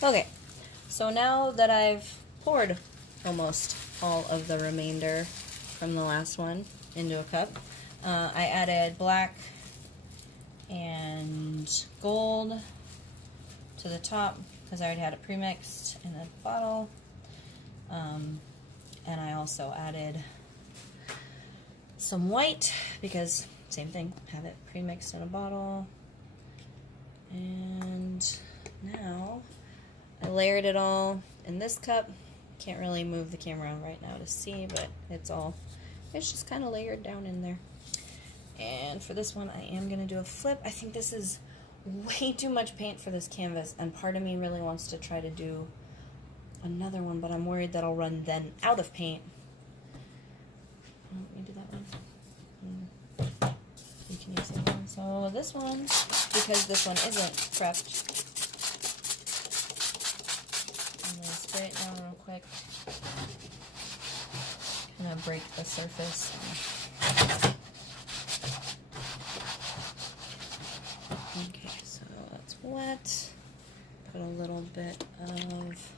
Okay, so now that I've poured almost all of the remainder from the last one into a cup, I added black and gold to the top because I already had it pre-mixed in a bottle. And I also added some white because same thing, have it pre-mixed in a bottle. And now I layered it all in this cup. Can't really move the camera right now to see, but it's just kind of layered down in there. And for this one, I am going to do a flip. I think this is way too much paint for this canvas, and part of me really wants to try to do another one, but I'm worried that I'll run then out of paint. Let me do that one. You can use that one. So this one, because this one isn't prepped, I'm going to spray it down real quick. Kind of break the surface. Okay, so that's wet. Put a little bit of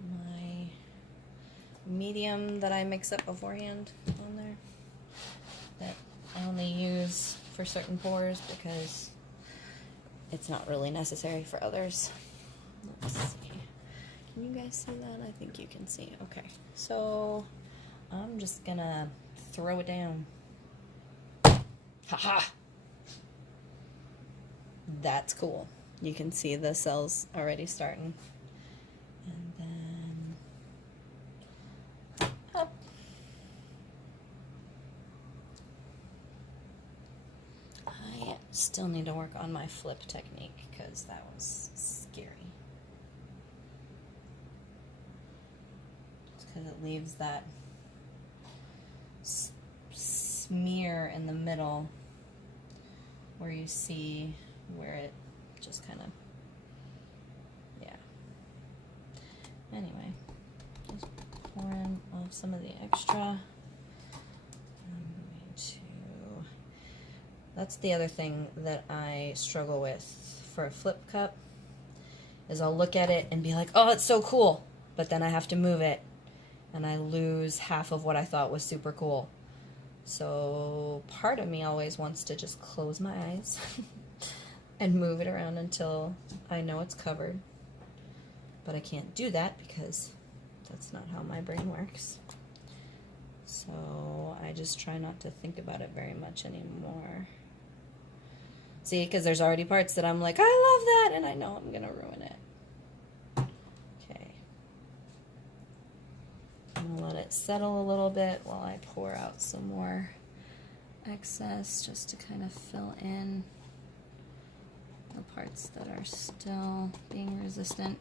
my medium that I mix up beforehand on there that I only use for certain pours because it's not really necessary for others. Let's see. Can you guys see that? I think you can see. Okay, so I'm just gonna throw it down. Haha! That's cool. You can see the cells already starting. And then up. I still need to work on my flip technique because that was scary. Just because it leaves that smear in the middle where you see where it just kind of, yeah. Anyway, just pouring off some of the extra. I'm going to, that's the other thing that I struggle with for a flip cup, is I'll look at it and be like, oh, it's so cool, but then I have to move it, and I lose half of what I thought was super cool. So part of me always wants to just close my eyes and move it around until I know it's covered. But I can't do that because that's not how my brain works. So I just try not to think about it very much anymore. See, because there's already parts that I'm like, I love that, and I know I'm gonna ruin it. Okay. I'm gonna let it settle a little bit while I pour out some more excess just to kind of fill in the parts that are still being resistant.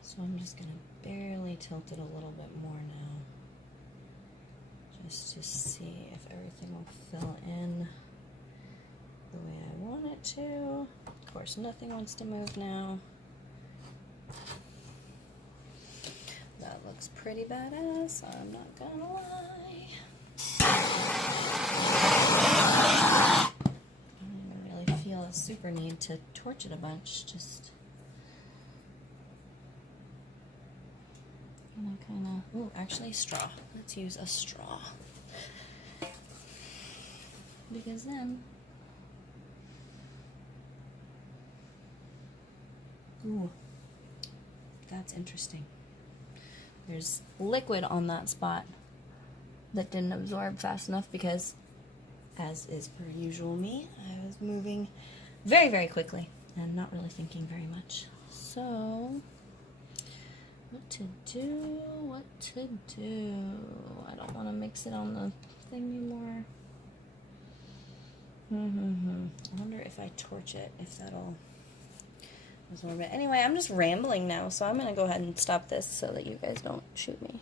So I'm just going to barely tilt it a little bit more now, just to see if everything will fill in the way I want it to. Of course, nothing wants to move now. That looks pretty badass, I'm not gonna lie. I don't even really feel a super need to torch it a bunch, just kind of, ooh, actually straw. Let's use a straw. Because then, ooh, that's interesting. There's liquid on that spot that didn't absorb fast enough because, as is per usual me, I was moving very, very quickly and not really thinking very much. So, what to do? I don't want to mix it on the thing anymore. I wonder if I torch it, if that'll absorb it. Anyway, I'm just rambling now, so I'm going to go ahead and stop this so that you guys don't shoot me.